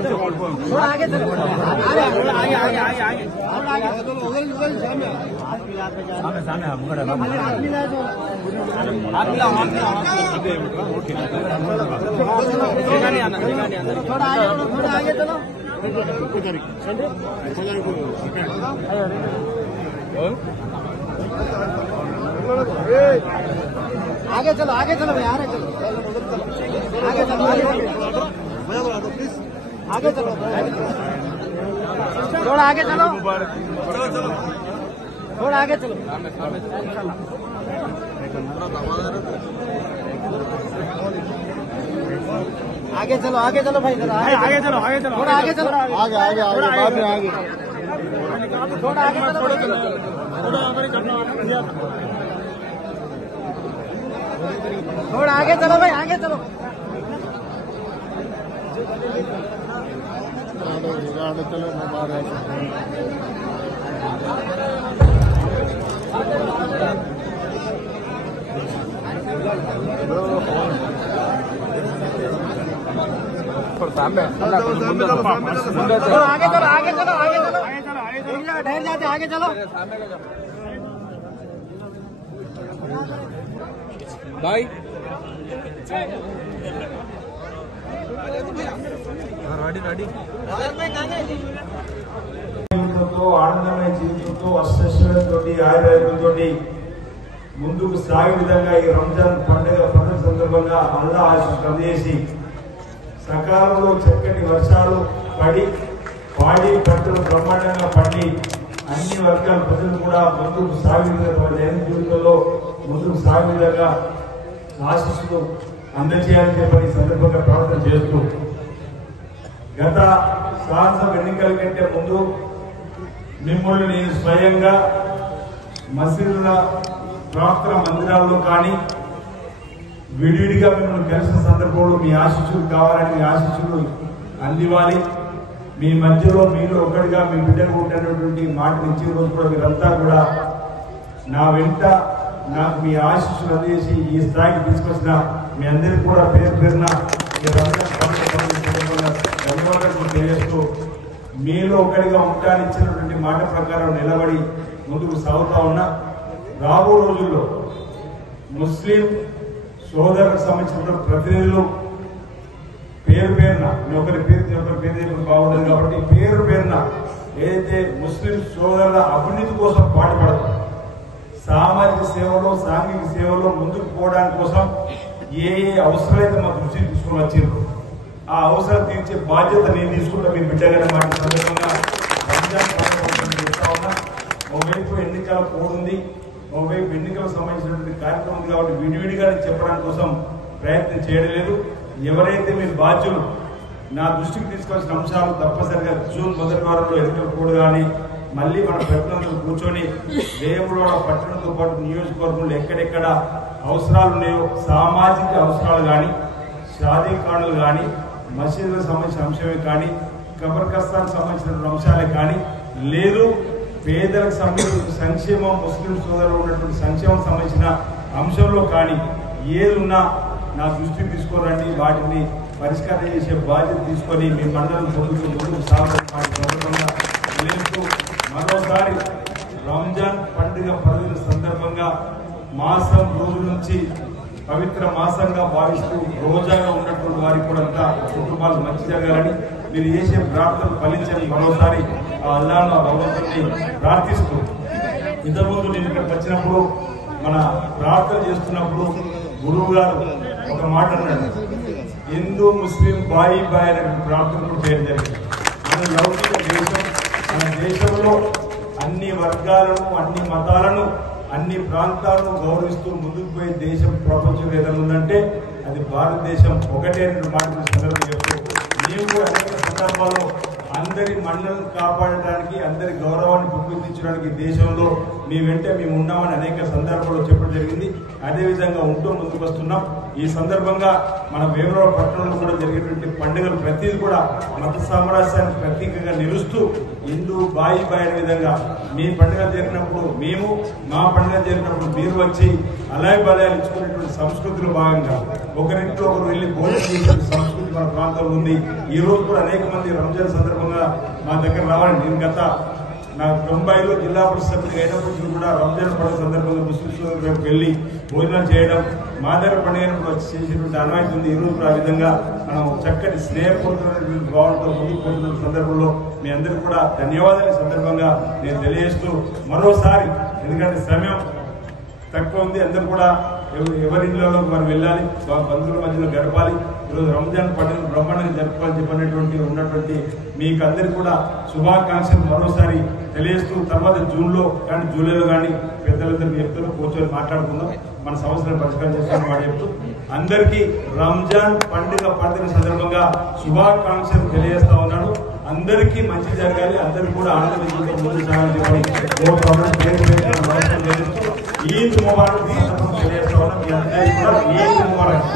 थोड़ा आगे चलो आगे चलो आगे चलो भाई आगे चलो आगे चलो प्लीज आगे चलो थोड़ा आगे चलो थोड़ा आगे चलो आगे चलो भाई आगे चलो थोड़ा आगे चलो आगे आगे आगे बाद में आगे थोड़ा आगे चलो थोड़ा आगे चलो भाई आगे चलो आगे चलो आगे चलो ठहर जाते आगे चलो भाई ఆనందమైన జీవితంతో అష్టైశ్వర్యంతో ఆయుర్వేదంతో ముందుకు సాగే విధంగా ఈ రంజాన్ పండుగ సందర్భంగా అల్లాహ్ ఆశీస్సులు అందజేసి సకాలంలో చక్కటి వర్షాలు పడి పాడి పంటలు బ్రహ్మాండంగా పండి అన్ని వర్గాల ప్రజలు కూడా ముందుకు సాగే విధంగా దైనందిన జీవితంలో ముందుకు సాగే విధంగా ఆశీస్సులు అందజేయాలని చెప్పని ఈ సందర్భంగా ప్రార్థన చేస్తూ గత శాసనసభ ఎన్నికల కంటే ముందు మిమ్మల్ని నేను స్వయంగా మసీదుల ప్రార్థన మందిరాల్లో కానీ విడివిడిగా మిమ్మల్ని కలిసిన సందర్భంలో మీ ఆశీస్సులు కావాలని మీ ఆశీస్సులు అందివ్వాలి మీ మధ్యలో మీరు ఒకటిగా మీ బిడ్డలు ఉంటున్నటువంటి మాట ఇచ్చిన రోజు కూడా మీరంతా కూడా నా వెంట నాకు మీ ఆశీస్సులు అందించి ఈ స్థాయికి తీసుకొచ్చిన మీ అందరికీ కూడా పేరు పేరున ధన్యవాదాలు తెలియజేస్తూ మీలో ఒకటిగా ఉండడానికి ఇచ్చినటువంటి మాట ప్రకారం నిలబడి ముందుకు సాగుతా ఉన్నా. రాబో రోజుల్లో ముస్లిం సోదరులకు సంబంధించిన ప్రతినిధులు పేరు పేరున ఒకరి పేరు బాగుండదు కాబట్టి పేరు పేరున ఏదైతే ముస్లిం సోదరుల అభివృద్ధి కోసం పాటుపడతారు, సామాజిక సేవలో సాంఘిక సేవలో ముందుకు పోవడానికి కోసం ఏ అవసరాలైతే మా దృష్టికి తీసుకుని వచ్చారు ఆ అవసరం తీర్చే బాధ్యత నేను తీసుకుంటా మీ బిడ్డగానే మాట సందర్భంగా రంజాన్ చేస్తా ఉన్నా. ఒకవైపు ఎన్నికల కోడ్ ఉంది, ఒకవైపు ఎన్నికలకు సంబంధించినటువంటి కార్యక్రమం ఉంది కాబట్టి విడివిడిగా చెప్పడానికి కోసం ప్రయత్నం చేయడం లేదు. ఎవరైతే మీ బాధ్యులు నా దృష్టికి తీసుకొచ్చిన అంశాలు తప్పనిసరిగా జూన్ మొదటి వారంలో ఎన్నికల కోడ్ కానీ మళ్ళీ మన ప్రతినిధులు కూర్చొని వేములవాడ పట్టణంతో పాటు నియోజకవర్గంలో ఎక్కడెక్కడ అవసరాలు ఉన్నాయో సామాజిక అవసరాలు కానీ షాదీఖానాలు కానీ మసీదులకు సంబంధించిన అంశమే కానీ కబర్కస్తానికి సంబంధించిన అంశాలే కానీ లేదు పేదలకు సంబంధించిన సంక్షేమం ముస్లిం సోదరులు ఉన్నటువంటి సంక్షేమం సంబంధించిన అంశంలో కానీ ఏదున్నా నా దృష్టికి తీసుకోరండి, వాటిని పరిష్కారం చేసే బాధ్యత తీసుకొని మీ మండలం ముందుకు సాగుతున్న మరోసారి రంజాన్ పండుగ పర్వదిన సందర్భంగా మాసం రోజుల నుంచి పవిత్ర మాసంగా భావిస్తూ రోజాగా ఉన్నటువంటి వారికి కూడా కుటుంబాలు మంచి జరగాలని మీరు చేసే ప్రార్థనలు ఫలించని మరోసారి ఆ అల్లాహ్ భగవంతుని ప్రార్థిస్తూ ఇంతకుముందు నేను ఇక్కడికి వచ్చినప్పుడు మన ప్రార్థన చేస్తున్నప్పుడు గురువు గారు ఒక మాట అన్నాడు, హిందూ ముస్లిం బాయి బాయ్ అనే ప్రార్థన కూడా చేయడం జరిగింది. మన లౌకిక దేశం, మన దేశంలో అన్ని వర్గాలను అన్ని మతాలను అన్ని ప్రాంతాలను గౌరవిస్తూ ముందుకు పోయే దేశం ప్రపంచంలో ఏదైనా ఉందంటే అది భారతదేశం ఒకటే మాట సందర్భం చెప్తూ మేము కూడా అనేక సందర్భాల్లో అందరి మన్నలను కాపాడడానికి అందరి గౌరవాన్ని పెంపొందించడానికి దేశంలో మీ వెంట మేము ఉన్నామని అనేక సందర్భాల్లో చెప్పడం జరిగింది. అదేవిధంగా ఉంటూ ముందుకు వస్తున్నాం. ఈ సందర్భంగా మన వేములవాడ పట్టణంలో కూడా జరిగేటువంటి పండుగలు ప్రతిదీ కూడా మత సామరస్యానికి ప్రతీకగా నిలుస్తూ హిందూ బాయి బాయి అనే విధంగా మీ పండుగ జరిగినప్పుడు మేము, మా పండుగ జరిగినప్పుడు మీరు వచ్చి అలాయ్ బలాయాలు ఇచ్చుకునేటువంటి సంస్కృతిలో భాగంగా ఒకరింట్లో ఒకరు వెళ్ళి భోజనం చేసే సంస్కృతి పరిస్థితి మన ప్రాంతంలో ఉంది. ఈ రోజు కూడా అనేక మంది రంజాన్ సందర్భంగా మా దగ్గర రావాలి. నేను గత నా 90లో జిల్లా పరిషత్ సభ్యులు అయినప్పటికీ కూడా రంజాన్ పండుగ సందర్భంగా ముస్లింస్ వైపు వెళ్ళి భోజనం చేయడం మా దగ్గర పండుగ చేసేటువంటి అనుమతి ఉంది. ఈ రోజు కూడా ఆ విధంగా మనం చక్కటి స్నేహపూర్వకమైనటువంటి భావంతో ముందుకు పోతున్న సందర్భంలో మీ అందరికీ కూడా ధన్యవాదాలు సందర్భంగా నేను తెలియజేస్తూ మరోసారి, ఎందుకంటే సమయం తక్కువ ఉంది, అందరూ కూడా ఎవరి ఇళ్లలో వారు వెళ్ళాలి, బంధువుల మధ్యలో గడపాలి. ఈరోజు రంజాన్ పండుగ బ్రహ్మాండంగా జరుపుకోవాలని చెప్పినటువంటి ఉన్నటువంటి మీకు అందరికీ కూడా శుభాకాంక్షలు మరోసారి తెలియజేస్తూ, తర్వాత జూన్లో కానీ జూలైలో కానీ పెద్దలందరికీ చెప్తారు, కూర్చొని మాట్లాడుకుందాం, మన సమస్యలను పరిష్కారం చేస్తామని మాట చెప్తూ అందరికీ రంజాన్ పండుగ సందర్భంగా శుభాకాంక్షలు తెలియజేస్తా ఉన్నాను. అందరికీ మంచి జరగాలి, అందరికీ కూడా ఆనందంగా ముందు సాగాలని ఈద్ ముబారక్ తెలియజేస్తా ఉన్నాం. మీ అందరికీ కూడా ఈద్ ముబారక్.